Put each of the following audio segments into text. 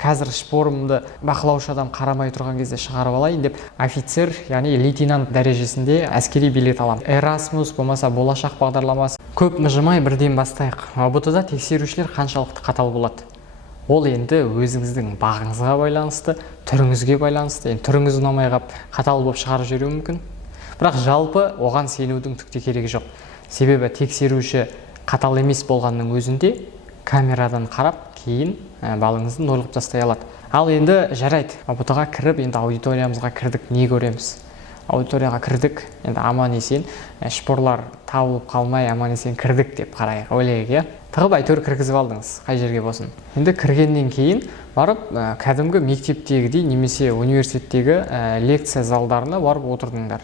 қазір шпорымды бақылаушы адам қарамай тұрған кезде шығарып алайын деп офицер, яғни лейтенант дәрежесінде әскери билет аламын. Erasmus болмаса болашақ бағдарламасы. Көп мыжымай бірден бастайық. ұбт-да тексерушілер қаншалықты қатал болады? Ол енді өзіңіздің бағыңызға байланысты, түріңізге байланысты. Енді түріңіз ұнамай қалып қатал болып шығарып жіберуі мүмкін. Бірақ жалпы оған сенудің түк те керегі жоқ. Себебі тексеруші қатал емес болғанның өзінде камерадан қарап, кейін балыңызды норлып тастай алады. Ал енді жарайды, ұбт-ға кіріп, енді аудиториямызға кірдік, не көреміз? Аудиторияға кірдік, енді аман-есен, шпорлар табылып қалмай аман-есен кірдік деп қарайық, ойлайық, иә? Тығып әйтеуір кіргізіп алдыңыз, қай жерге болсын. Енді кіргеннен кейін барып, кәдімгі мектептегідей немесе университеттегі лекция залдарына барып отырдыңдар.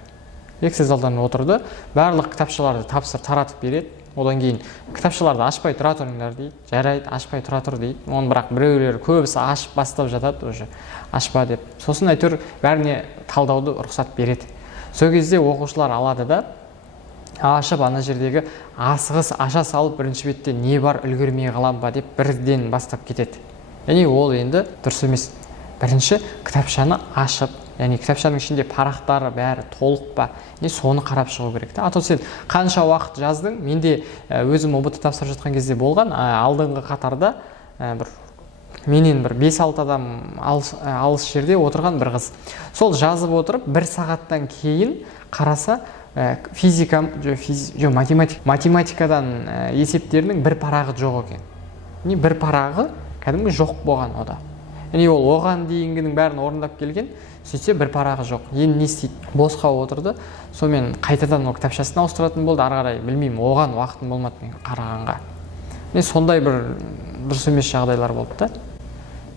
Лекция залдарына отырды, барлық кітапшаларды таратып береді. Одан кейін кітапшаларды ашпай тұра тұрыңдар дейді. Жарайды, ашпай тұра тұр дейді. Оны бірақ біреулер көбісі ашып бастап жатады уже. Ашпа деп. Сосын әйтеуір бәріне талдауды рұқсат береді. Сол кезде оқушылар алады да ашып ана жердегі асығыс аша салып бірінші бетте не бар үлгермей қалам ба деп бірден бастап кетеді. Яғни ол енді дұрыс емес. Бірінші кітапшаны ашып, яғни кітапшаның ішінде парақтары бәрі толық па, соны қарап шығу керек. А то сен қанша уақыт жаздың? Менде өзім ұбт тапсырып жатқан кезде болған, алдыңғы қатарда менен 5-6 адам алыс жерде отырған бір қыз. Сол жазып отырып, 1 сағаттан кейін қараса, математикадан есептерінің бір парағы жоқ екен. Бір парағы кәдімгі жоқ болған ода. Ол оған дейінгінің бәрін орындап келген, сөйтсе бір парағы жоқ. Енді не істейді? Босқа отырды, сонымен қайтадан о кітапшасын ауыстыратын болды. Ары қарай білмеймін, оған уақытым болмады мен қарағанға. Сондай бір дұрыс емес жағдайлар болды да.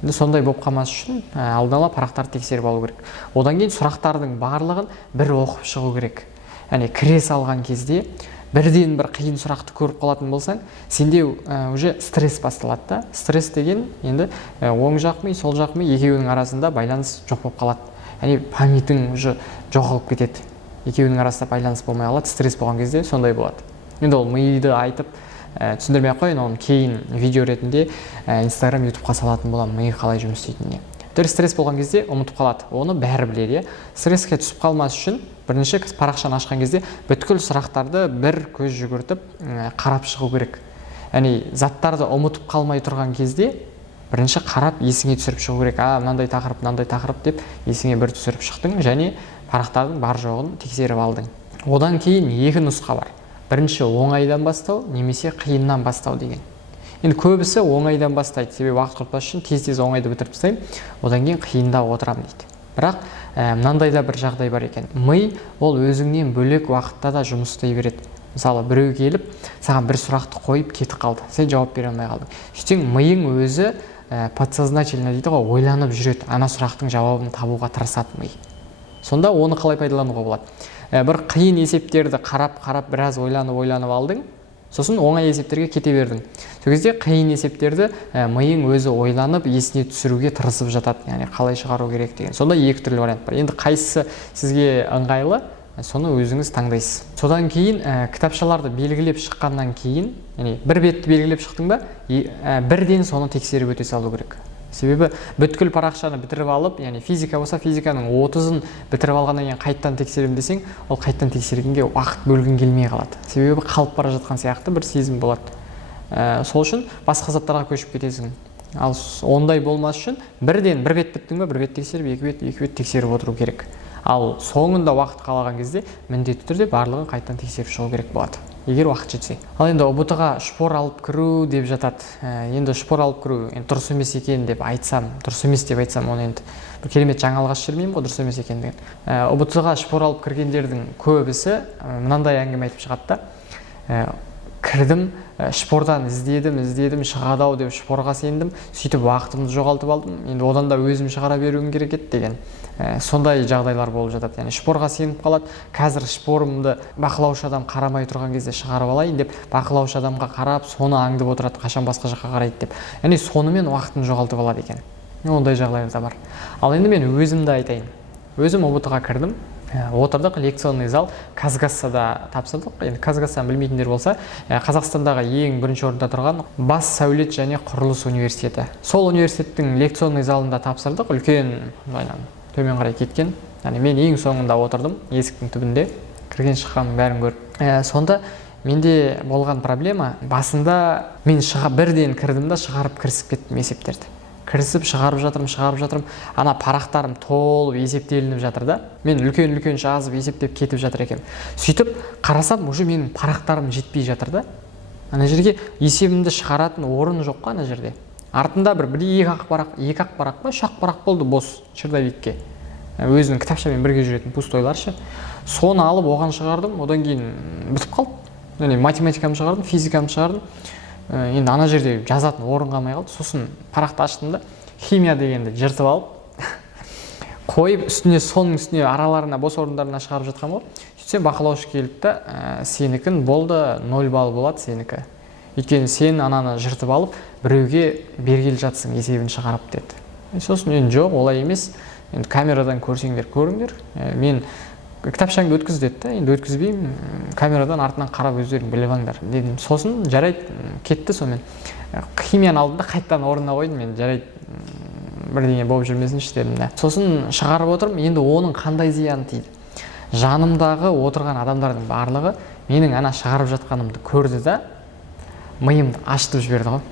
Сондай болып қалмас үшін алдын ала парақтарды тексеріп алу керек. Одан кейін сұрақтардың барлығын бір оқып шығу керек. Яғни кіре салған кезде бірден бір қиын сұрақты көріп қалатын болсаң, сенде уже стресс басталады да. Стресс деген енді оң жақ ми, сол жақ ми екеуінің арасында байланыс жоқ болып қалады. Яғни памятың уже жоғалып кетеді. Екеуінің арасында байланыс болмай қалады. Стресс болған кезде сондай болады. Енді ол миды айтып түсіндірмей ақ қояйын, оны кейін видео ретінде Instagram, YouTube-қа салатын боламын, ми қалай жұмыс істейтініне. Стресс болған кезде ұмытып қалады. Оны бәрі біледі. Стресске түсіп қалмас үшін бірінші парақшаны ашқан кезде бүткіл сұрақтарды бір көз жүгіртіп қарап шығу керек. Яғни заттарды ұмытып қалмай тұрған кезде бірінші қарап есіңе түсіріп шығу керек. Мынандай тақырып деп есіңе бір түсіріп шықтың және парақтардың бар жоғын тексеріп алдың. Одан кейін екі нұсқа бар. Бірінші оңайдан бастау немесе қиыннан бастау деген. Енді көбісі оңайдан бастайды, себебі уақыт құртпас үшін тез оңайды бітіріп тастаймын, одан кейін қиында отырамын дейді. Бірақ мынандай да бір жағдай бар екен. Ми ол өзіңнен бөлек уақытта да жұмыс істей береді. Мысалы, біреу келіп, саған бір сұрақты қойып кетіп қалды. Сен жауап бере алмай қалдың. Сөйтсең, миың өзі подсознательно дейді ғой, ойланып жүреді. Ана сұрақтың жауабын табуға тырысады ми. Сонда оны қалай пайдалануға болады? Бір қиын есептерді қарап, біраз ойланып алдың. Сосын оңай есептерге кете бердің. Сол кезде қиын есептерді миың өзі ойланып, есіне түсіруге тырысып жатады. Яғни қалай шығару керек деген. Сонда екі түрлі вариант бар. Енді қайсысы сізге ыңғайлы, соны өзіңіз таңдайсыз. Содан кейін кітапшаларды белгілеп шыққаннан кейін, яғни бір бетті белгілеп шықтың ба, бірден соны тексеріп өте салу керек. Себебі бүткіл парақшаны бітіріп алып, яғни физика болса, физиканың 30-ын бітіріп алғаннан кейін қайттан тексерем десең, ол қайттан тексергенге уақыт бөлгің келмей қалады. Себебі қалып бара жатқан сияқты бір сезім болады. Сол үшін басқа заттарға көшіп кетесің. Ал ондай болмас үшін бірден бір бет біттің ба, бір бет тексеріп, екі бет тексеріп отыру керек. Ал соңында уақыт қалған кезде міндетті түрде барлығын қайттан тексеріп шығу керек болады. Егер уақыт жетсе. Ал енді ұбт-ға шпор алып кіру деп жатады. Енді шпор алып кіру дұрыс емес екен деп айтсам, оны енді бір керемет жаңалық ашып жібермеймін ғой, дұрыс емес екен деген. ұбт-ға шпор алып кіргендердің көбісі мынандай әңгіме айтып шығады да. Кірдім, шпордан іздедім, шығады-ау деп шпорға сендім, сөйтіп уақытымды жоғалтып алдым. Енді одан да өзім шығара беруім керек еді деген. Сондай жағдайлар болып жатады. Яғни шпорға сеніп қалады. Қазір шпорымды бақылаушы адам қарамай тұрған кезде шығарып алайын деп, бақылаушы адамға қарап, соны аңдып отырады, қашан басқа жаққа қарайды деп. Яғни сонымен уақытын жоғалтып алады екен. Ондай жағдайлар да бар. Ал енді мен өзімді айтайын. Өзім ұбт-ға кірдім. отырдық, лекционный зал Казгассада тапсырдық. Енді Казгассаны білмейтіндер болса, Қазақстандағы ең бірінші орында тұрған бас сәулет және құрылыс университеті. Сол университеттің лекционный залында тапсырдық. Үлкен төмен қарай кеткен. Мен ең соңында отырдым, есіктің түбінде, кірген шыққанның бәрін көріп. Сонда менде болған проблема, басында мен бірден кірдім да шығарып кірісіп кеттім есептерді. Кірісіп шығарып жатырмын, ана парақтарым толып есептелініп жатыр да. Мен үлкен жазып есептеп кетіп жатыр екем. Сөйтіп қарасам, уже менің парақтарым жетпей жатыр да. Ана жерге есебімді шығаратын орын жоқ ана жерде. Артында екі ақ парақ па, үш ақ парақ болды бос чердовикке. Өзінің кітапшамен бірге жүретін пустойларшы. Соны алып оған шығардым, одан кейін бітіп қалды. Математикамды шығардым, физикамды шығардым. Енді ана жерде жазатын орын қалмай қалды. Сосын парақты аштым да, химия дегенді жыртып алып, қойып соның үстіне араларына бос орындарына шығарып жатқан ғой. Сөйтсем бақылаушы келді да, сенікін болды, 0 балл болады сенікі. Өйткені сен ананы жыртып алып, біреуге бергелі жатсың есебін шығарып деді. Сосын енді жоқ, олай емес. Енді камерадан көрсеңдер, көріңдер. Мен кітапшаңды өткіз деді, енді өткізбеймін, камерадан артынан қарап өздерің біліп алыңдар дедім. Сосын жарайды, кетті сонымен. Химияны алдында қайттан орнына қойдым, мен жарайды, бірдеңе болып жүрмесінші дедім да. Сосын шығарып отырмын, енді оның қандай зияны тиді. Жанымдағы отырған адамдардың барлығы менің ана шығарып жатқанымды көрді да, миымды ашытып жіберді ғой.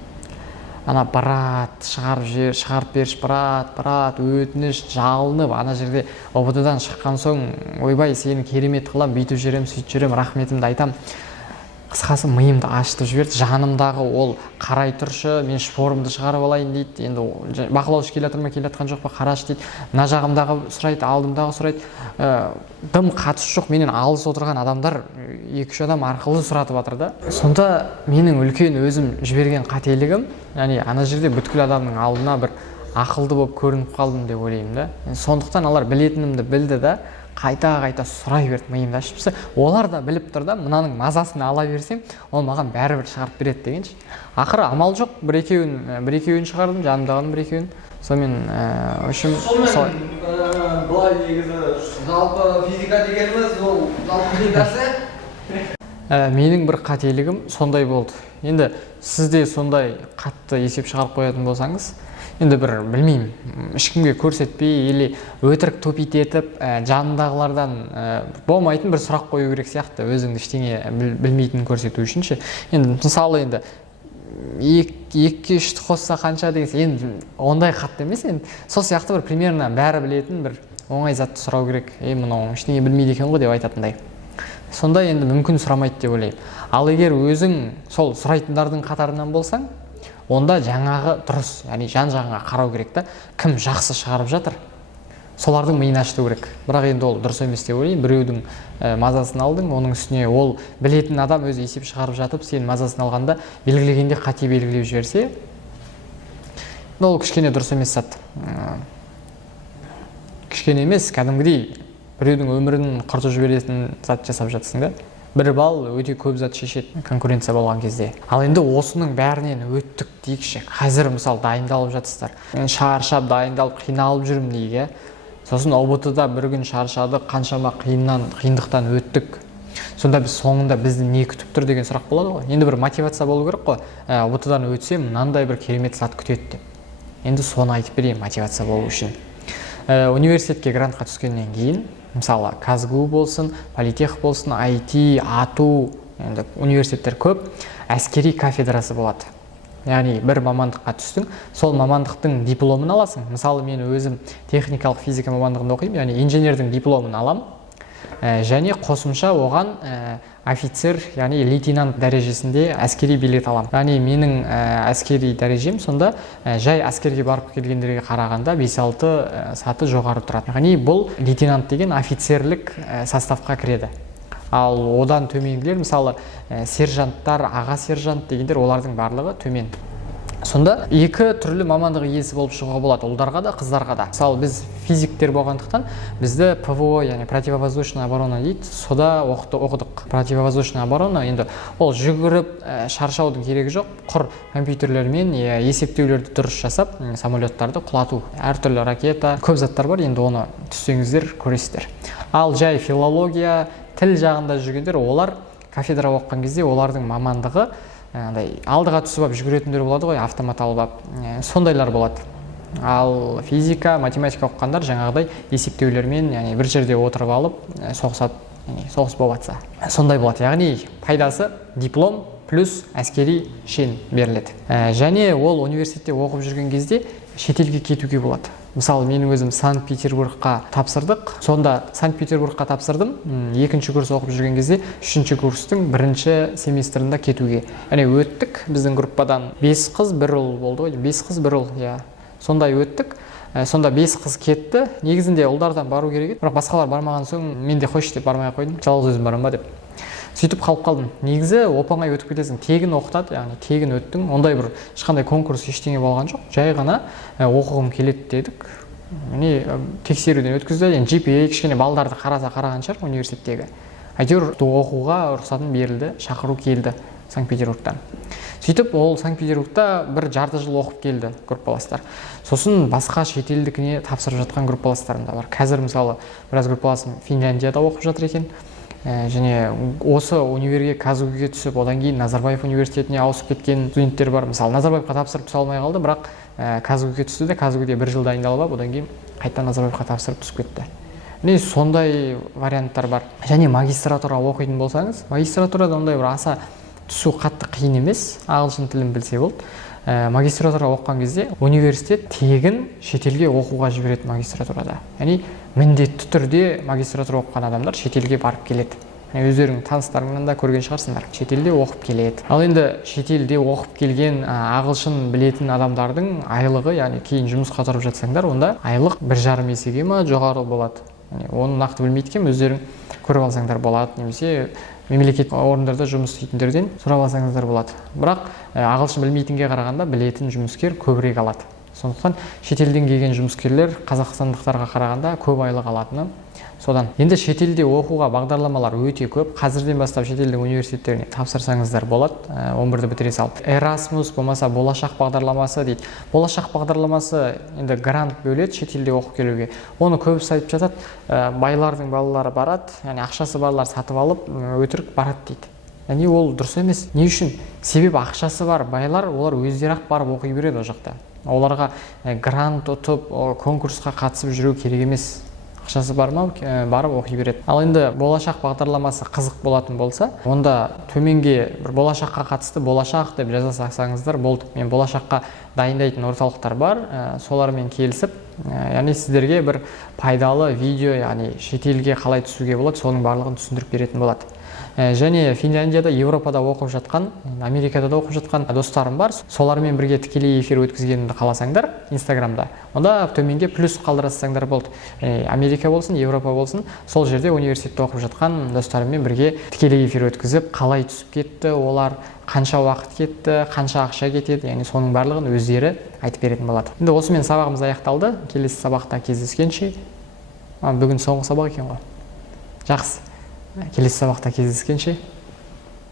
Ана брат, шығарып берші, брат, өтініш, жалынып, ана жерде ОБД-дан шыққан соң, ойбай, сені керемет қылам, бүйтіп жүрем, сөйтіп жүрем, рахметімді айтам. Қысқасы миымды ашытып жіберді. Жанымдағы ол қарай тұршы, мен шпорымды шығарып алайын дейді. Енді бақылаушы келатқан жоқ па, қарашы дейді. Мына жағымдағы сұрайды, алдымдағы сұрайды. Дым қатысы жоқ, менен алыс отырған адамдар 2-3 адам арқылы сұратып жатыр да. Сонда менің үлкен өзім жіберген қателігім, яғни ана жерде бүткіл адамның алдына бір ақылды болып көрініп қалдым деп ойлаймын да. Сондықтан олар білетінімді білді да, қайта сұрай берді, миымды ашып. Олар да біліп тұр да, мынаның мазасын ала берсем, ол маған бәрібір шығарып береді дегенші. Ақыры амал жоқ, бір-екеуін шығардым, жанымдағының бір-екеуін. Сонымен, үшім солай. Бұлай негізі жалпы физика дегеніміз, ол жалпы недасы? Менің бір қателігім сондай болды. Енді сізде сондай қатты есеп шығарып қоятын болсаңыз, енді білмеймін, ешкімге көрсетпей, или өтірік топит етіп, жанындағылардан болмайтын бір сұрақ қою керек сияқты, өзіңді ештеңе білмейтінін көрсету үшінші. Енді мысалы енді 2-3 қосса қанша деген, енді ондай қатты емес, енді сол сияқты бір примерно бәрі білетін бір оңай затты сұрау керек. Мынау ештеңе білмейді екен ғой деп айтатындай. Сонда енді мүмкін сұрамайды деп ойлаймын. Ал егер өзің сол сұрайтындардың қатарынан болсаң, онда жаңағы дұрыс, яғни жан-жағыңа қарау керек та, кім жақсы шығарып жатыр, солардың миын ашыту керек. Бірақ енді ол дұрыс емес деп ойлаймын. Біреудің мазасын алдың, оның үстіне ол білетін адам өзі есеп шығарып жатып, сен мазасын алғанда белгілегенде қате белгілеп жіберсе, ол кішкене дұрыс емес зат. Кішкене емес, кәдімгідей біреудің өмірін құртып жіберетін зат жасап жатсың да. 1 балл өте көп зат шешеді конкуренция болған кезде. Ал енді осының бәрінен өттік дейікші. Қазір мысалы дайындалып жатсыздар. Мен шаршап, дайындалып, қиналып жүрмін дейік. Сосын ОБТ-да бір күн шаршадық, қаншама қиындықтан өттік. Сонда біз соңында бізді не күтіп тұр деген сұрақ болады ғой. Енді бір мотивация болу керек қой. ОБТ-дан өтсем, мынандай бір керемет зат күтеді деп. Енді соны айтып берейін мотивация болу үшін. Университетке грантқа түскеннен кейін, мысалы Казгу болсын, политех болсын, IT, АТУ, енді университеттер көп, әскери кафедрасы болады. Яғни бір мамандыққа түстің, сол мамандықтың дипломын аласың. Мысалы мен өзім техникалық физика мамандығында оқимын, яғни инженердің дипломын алам, және қосымша оған офицер, яғни лейтенант дәрежесінде әскери билет алам. Яғни менің әскери дәрежем сонда жай әскерге барып келгендерге қарағанда 5-6 саты жоғары тұрады. Яғни бұл лейтенант деген офицерлік составқа кіреді. Ал одан төмендегілер, мысалы сержанттар, аға сержант дегендер, олардың барлығы төмен. Сонда екі түрлі мамандық иесі болып шығуға болады, ұлдарға да, қыздарға да. Мысалы, біз физиктер болғандықтан бізді ПВО, яғни противовоздушная оборона дейді, сода оқыдық. Противовоздушная оборона енді ол жүгіріп шаршаудың керегі жоқ, құр компьютерлермен есептеулерді дұрыс жасап самолеттарды құлату. Әртүрлі ракета, көп заттар бар, енді оны түссеңіздер көресіздер. Ал жай филология, тіл жағында жүргендер, олар кафедра оқыған кезде олардың мамандығы алдыға түсіп алып жүгіретіндер болады ғой, автомат алып, сондайлар болады. Ал физика, математика оқығандар жаңағыдай есептеулермен, яғни бір жерде отырып алып соғысады, соғыс болып жатса. Сондай болады. Яғни пайдасы диплом плюс әскери шен беріледі. Және ол университетте оқып жүрген кезде шетелге кетуге болады. Мысалы, менің өзім Санкт-Петербургқа тапсырдық. Сонда Санкт-Петербургқа тапсырдым. Екінші курс оқып жүрген кезде, үшінші курстың бірінші семестрында кетуге. Әне өттік, біздің группадан 5 қыз, 1 ұл болды ғой. 5 қыз, 1 ұл, иә. Сондай өттік. Сонда 5 қыз кетті. Негізінде ұлдардан бару керек еді. Бірақ басқалар бармаған соң, мен де қойшы деп бармай қойдым. Жалғыз өзім барам ба деп. Сөйтіп қалып қалдым. Негізі оп-оңай өтіп кетесің, тегін оқытады, яғни тегін өттің. Ондай бір ешқандай конкурс ештеңе болған жоқ. Жай ғана оқығым келеді дедік. Міне тексеруден өткізді. Енді GPA кішкене балдарды қараған шығар университеттегі. Әйтеуір оқуға рұқсатын берілді, шақыру келді Санкт-Петербургтан. Сөйтіп ол Санкт-Петербургта бір жарты жыл оқып келді группаластар. Сосын басқа шетелдікіне тапсырып жатқан группаластарым да бар. Қазір мысалы біраз группаласым Финляндияда оқып жатыр екен. Және осы универге казгуге түсіп, одан кейін Назарбаев университетіне ауысып кеткен студенттер бар. Мысалы, Назарбаевқа тапсырып түсе алмай қалды, бірақ казгуге түсті де, казгуде 1 жыл дайындалып алып, одан кейін қайтадан Назарбаевқа тапсырып түсіп кетті. Міне сондай варианттар бар. Және магистратура оқитын болсаңыз, магистратурада ондай бір аса түсу қатты қиын емес, ағылшын тілін білсе болды. Магистратура оқыған кезде университет тегін шетелге оқуға жібереді магистратурада. Яғни міндетті түрде магистратура оқыған адамдар шетелге барып келеді. Өздерің таныстарыңнан да көрген шығарсыңдар. Шетелде оқып келеді. Ал енді шетелде оқып келген ағылшын білетін адамдардың айлығы, яғни кейін жұмысқа тұрып жатсаңдар, онда айлық 1,5 есеге ма жоғары болады. Оны нақты білмейді екенмін, өздерің көріп алсаңдар болады, немесе мемлекет орындарда жұмыс істейтіндерден сұрап алсаңыздар болады. Бірақ ағылшын білмейтінге қарағанда білетін жұмыскер көбірек алады. Сондықтан шетелден келген жұмыскерлер қазақстандықтарға қарағанда көп айлық алатыны содан. Енді шетелде оқуға бағдарламалар өте көп. Қазірден бастап шетелдің университеттеріне тапсырсаңыздар болады, 11-ді бітіре салып. Erasmus болмаса болашақ бағдарламасы дейді. Болашақ бағдарламасы енді грант бөледі шетелде оқып келуге. Оны көбісі айтып жатады, байлардың балалары барады, яғни ақшасы барлар сатып алып, өтірік барады дейді. Яғни ол дұрыс емес. Не үшін? Себебі ақшасы бар байлар, олар өздері-ақ барып оқи береді о жақта. Оларға грант ұтып, конкурсқа қатысып жүру керек емес. Ақшасы бар ма, барып оқи береді. Ал енді болашақ бағдарламасы қызық болатын болса, онда төменге бір болашаққа қатысты болашақ деп жаза салсаңыздар болды. Мен болашаққа дайындайтын орталықтар бар, солармен келісіп, яғни сіздерге бір пайдалы видео, яғни шетелге қалай түсуге болады, соның барлығын түсіндіріп беретін болады. Және Финляндияда, Европада оқып жатқан, Америкада да оқып жатқан достарым бар. Солармен бірге тікелей эфир өткізгенімді қаласаңдар Инстаграмда, онда төменге плюс қалдырасаңдар болды. Америка болсын, Европа болсын, сол жерде университетте оқып жатқан достарыммен бірге тікелей эфир өткізіп, қалай түсіп кетті, олар қанша уақыт кетті, қанша ақша кетеді, яғни соның барлығын өздері айтып беретін болады. Енді осымен сабағымыз аяқталды. Келесі сабақта кездескенше. Бүгін соңғы сабақ екен ғой. Жақсы. Келесі сабақта кездескенше.